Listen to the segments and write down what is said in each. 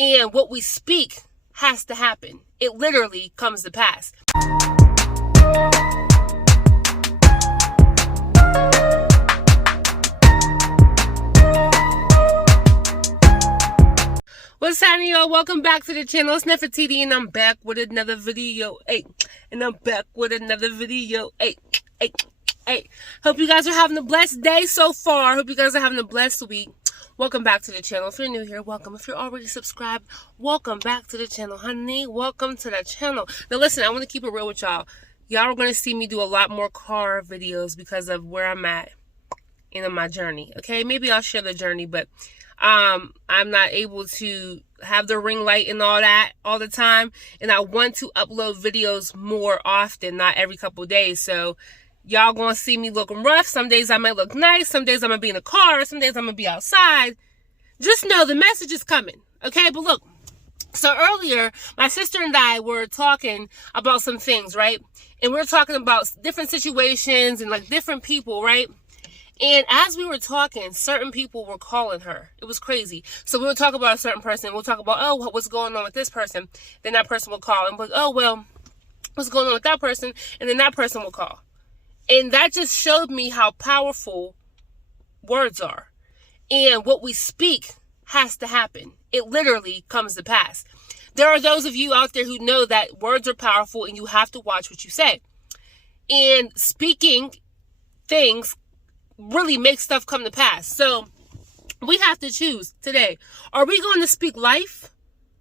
And what we speak has to happen. It literally comes to pass. What's happening, y'all? Welcome back to the channel. It's Nefertiti, and I'm back with another video. Hey. Hope you guys are having a blessed day so far. Hope you guys are having a blessed week. Welcome back to the channel. If you're new here, welcome. If you're already subscribed, welcome back to the channel, honey. Welcome to the channel. Now, listen, I want to keep it real with y'all. Y'all are going to see me do a lot more car videos because of where I'm at in my journey. Okay, maybe I'll share the journey, but I'm not able to have the ring light and all that all the time, and I want to upload videos more often, not every couple of days. So y'all gonna see me looking rough. Some days I might look nice, some days I'm gonna be in the car, some days I'm gonna be outside. Just know the message is coming, okay? But look, so earlier my sister and I were talking about some things, right? And we were talking about different situations and like different people, right? And as we were talking, certain people were calling her. It was crazy. So we would talk about a certain person. We'll talk about, oh, what's going on with this person? Then that person will call and be like, oh, well, what's going on with that person? And then that person will call. And that just showed me how powerful words are. And what we speak has to happen. It literally comes to pass. There are those of you out there who know that words are powerful and you have to watch what you say. And speaking things really make stuff come to pass. So we have to choose today. Are we going to speak life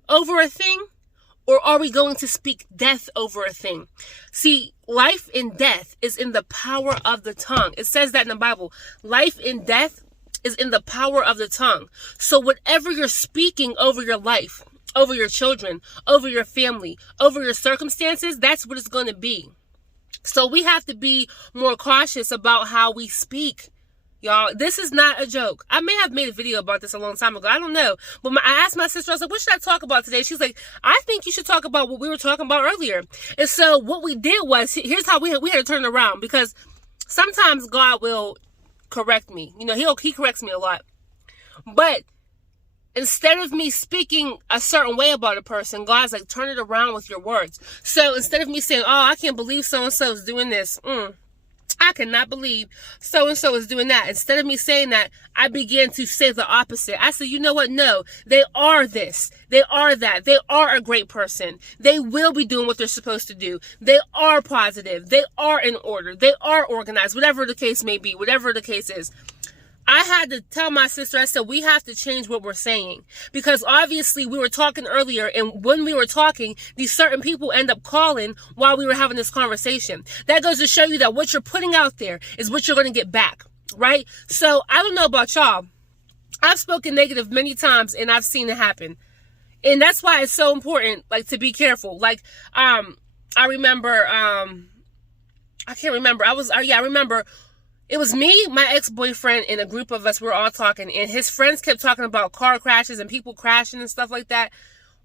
over a thing, or are we going to speak death over a thing? See, life and death is in the power of the tongue. It says that in the Bible. Life and death is in the power of the tongue. So whatever you're speaking over your life, over your children, over your family, over your circumstances, that's what it's going to be. So we have to be more cautious about how we speak. Y'all, this is not a joke. I may have made a video about this a long time ago. I don't know. But I asked my sister, I was like, what should I talk about today? She's like, I think you should talk about what we were talking about earlier. And so what we did was, here's how we had to turn it around. Because sometimes God will correct me. You know, he corrects me a lot. But instead of me speaking a certain way about a person, God's like, turn it around with your words. So instead of me saying, oh, I can't believe so-and-so is doing this. I cannot believe so-and-so is doing that. Instead of me saying that, I began to say the opposite. I said, you know what? No, they are this. They are that. They are a great person. They will be doing what they're supposed to do. They are positive. They are in order. They are organized, whatever the case may be, whatever the case is. I had to tell my sister, I said, we have to change what we're saying. Because obviously we were talking earlier, and when we were talking, these certain people end up calling while we were having this conversation. That goes to show you that what you're putting out there is what you're going to get back, right? So I don't know about y'all. I've spoken negative many times, and I've seen it happen. And that's why it's so important, like, to be careful. Like, I remember, I remember it was me, my ex-boyfriend, and a group of us. We were all talking, and his friends kept talking about car crashes and people crashing and stuff like that.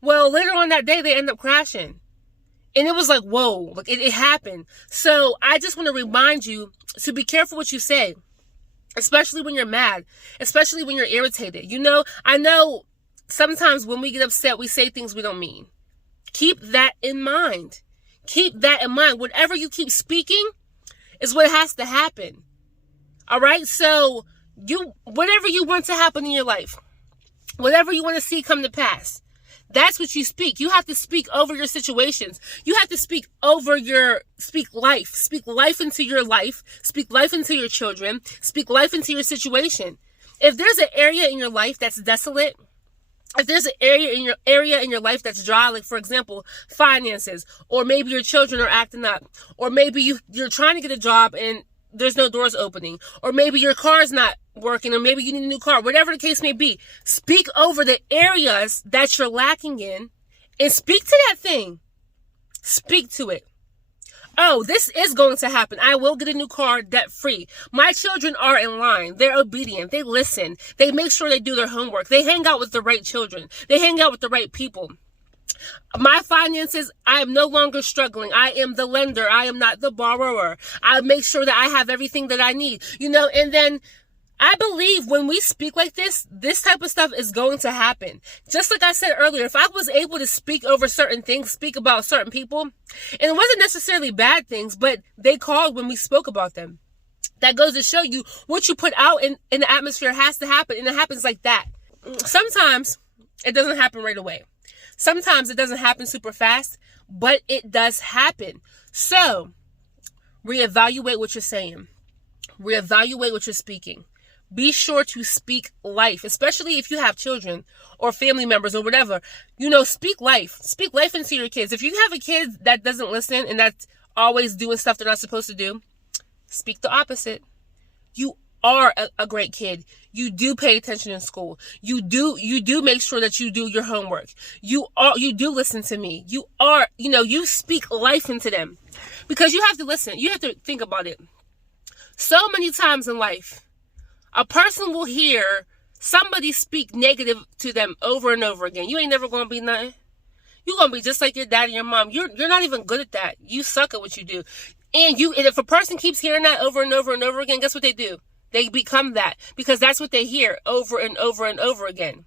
Well, later on that day, they ended up crashing. And it was like, whoa, like it happened. So I just want to remind you to be careful what you say, especially when you're mad, especially when you're irritated. You know, I know sometimes when we get upset, we say things we don't mean. Keep that in mind. Keep that in mind. Whatever you keep speaking is what has to happen. All right, so whatever you want to happen in your life, whatever you want to see come to pass, that's what you speak. You have to speak over your situations. You have to speak life. Speak life into your life. Speak life into your children. Speak life into your situation. If there's an area in your life that's desolate, if there's an area in your life that's dry, like for example, finances, or maybe your children are acting up, or maybe you're trying to get a job and there's no doors opening, or maybe your car's not working, or maybe you need a new car, whatever the case may be, speak over the areas that you're lacking in and speak to that thing. Speak to it. Oh, this is going to happen. I will get a new car debt-free. My children are in line. They're obedient. They listen. They make sure they do their homework. They hang out with the right children. They hang out with the right people. My finances, I am no longer struggling. I am the lender. I am not the borrower. I make sure that I have everything that I need, and then I believe when we speak like this type of stuff is going to happen. Just like I said earlier, if I was able to speak over certain things, speak about certain people, and it wasn't necessarily bad things, but they called when we spoke about them. That goes to show you what you put out in the atmosphere has to happen, and it happens like that. Sometimes it doesn't happen right away. Sometimes it doesn't happen super fast, but it does happen. So, reevaluate what you're saying. Reevaluate what you're speaking. Be sure to speak life, especially if you have children or family members or whatever. Speak life. Speak life into your kids. If you have a kid that doesn't listen and that's always doing stuff they're not supposed to do, speak the opposite. You are a great kid. You do pay attention in school. You do make sure that you do your homework. You do listen to me. You speak life into them, because you have to listen. You have to think about it. So many times in life, a person will hear somebody speak negative to them over and over again. You ain't never going to be nothing. You're going to be just like your dad and your mom. You're not even good at that. You suck at what you do. And if a person keeps hearing that over and over and over again, guess what they do? They become that, because that's what they hear over and over and over again.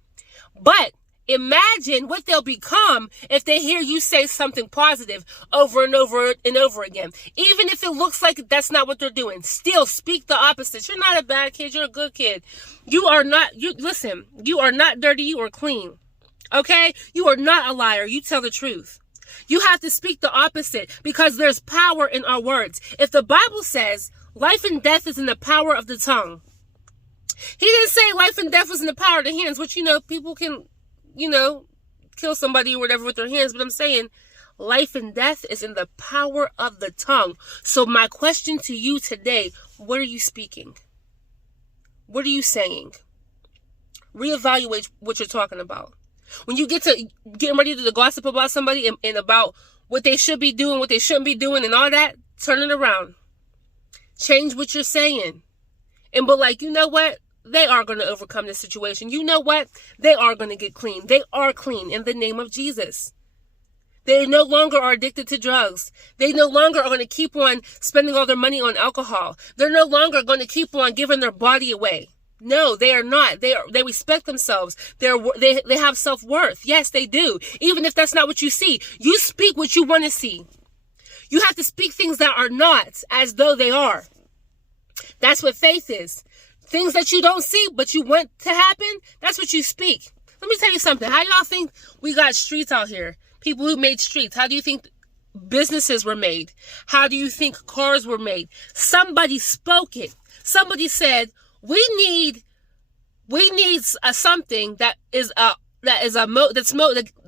But imagine what they'll become if they hear you say something positive over and over and over again. Even if it looks like that's not what they're doing, still speak the opposite. You're not a bad kid. You're a good kid. You are not dirty. You are clean. Okay? You are not a liar. You tell the truth. You have to speak the opposite, because there's power in our words. If the Bible says life and death is in the power of the tongue, he didn't say life and death was in the power of the hands, which, people can, kill somebody or whatever with their hands. But I'm saying life and death is in the power of the tongue. So my question to you today, what are you speaking? What are you saying? Reevaluate what you're talking about. When you get to getting ready to gossip about somebody and about what they should be doing, what they shouldn't be doing and all that, turn it around. Change what you're saying. And but you know what? They are going to overcome this situation. You know what? They are going to get clean. They are clean in the name of Jesus. They no longer are addicted to drugs. They no longer are going to keep on spending all their money on alcohol. They're no longer going to keep on giving their body away. No, they are not. They respect themselves. They have self-worth. Yes, they do. Even if that's not what you see, you speak what you want to see. You have to speak things that are not as though they are. That's what faith is. Things that you don't see, but you want to happen, that's what you speak. Let me tell you something. How y'all think we got streets out here? People who made streets. How do you think businesses were made? How do you think cars were made? Somebody spoke it. Somebody said, we need something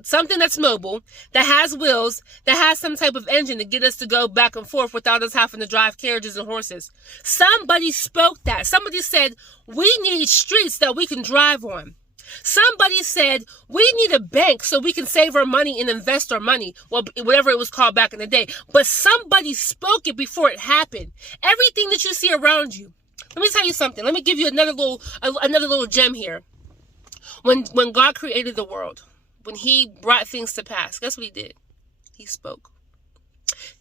something that's mobile, that has wheels, that has some type of engine to get us to go back and forth without us having to drive carriages and horses. Somebody spoke that. Somebody said, we need streets that we can drive on. Somebody said, we need a bank so we can save our money and invest our money. Well, whatever it was called back in the day. But somebody spoke it before it happened. Everything that you see around you. Let me tell you something. Let me give you another little gem here. When God created the world, when he brought things to pass, guess what he did? He spoke.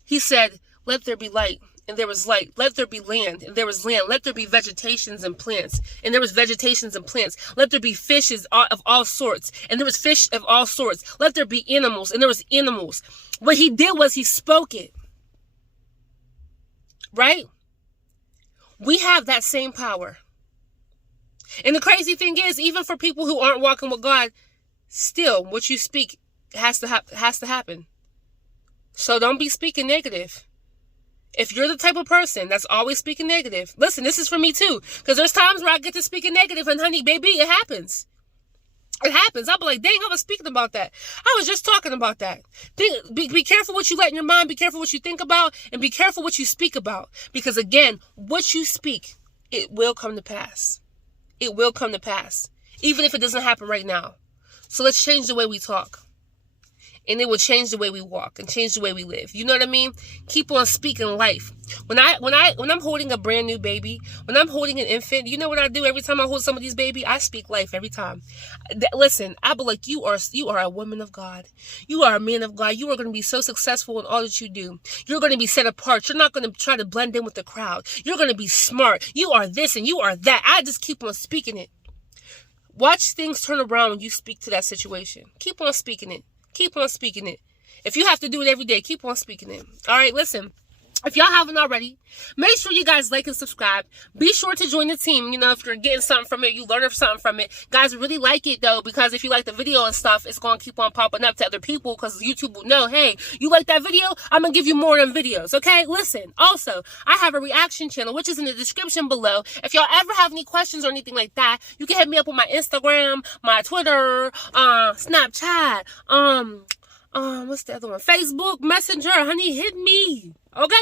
He said, let there be light, and there was light. Let there be land, and there was land. Let there be vegetations and plants, and there was vegetations and plants. Let there be fishes of all sorts, and there was fish of all sorts. Let there be animals, and there was animals. What he did was he spoke it. Right? We have that same power. And the crazy thing is, even for people who aren't walking with God, still, what you speak has to happen. So don't be speaking negative. If you're the type of person that's always speaking negative, listen, this is for me too. Because there's times where I get to speaking negative, and honey, baby, it happens. It happens. I'll be like, dang, I was speaking about that. I was just talking about that. Be careful what you let in your mind. Be careful what you think about. And be careful what you speak about. Because again, what you speak, it will come to pass. It will come to pass. Even if it doesn't happen right now. So let's change the way we talk. And it will change the way we walk and change the way we live. You know what I mean? Keep on speaking life. When I'm holding a brand new baby, when I'm holding an infant, you know what I do every time I hold somebody's baby? I speak life every time. Listen, I be like, you are a woman of God. You are a man of God. You are going to be so successful in all that you do. You're going to be set apart. You're not going to try to blend in with the crowd. You're going to be smart. You are this and you are that. I just keep on speaking it. Watch things turn around when you speak to that situation. Keep on speaking it. Keep on speaking it. If you have to do it every day, keep on speaking it. All right, listen. If y'all haven't already, make sure you guys like and subscribe. Be sure to join the team. You know, if you're getting something from it, you learning something from it. Guys, really like it, though, because if you like the video and stuff, it's going to keep on popping up to other people because YouTube will know, hey, you like that video? I'm going to give you more of them videos, okay? Listen, also, I have a reaction channel, which is in the description below. If y'all ever have any questions or anything like that, you can hit me up on my Instagram, my Twitter, Snapchat, what's the other one? Facebook, Messenger, honey, hit me, okay?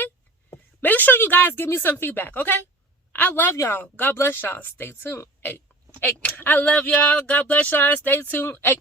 Make sure you guys give me some feedback, okay? I love y'all. God bless y'all. Stay tuned. Hey, I love y'all. God bless y'all. Stay tuned. Hey.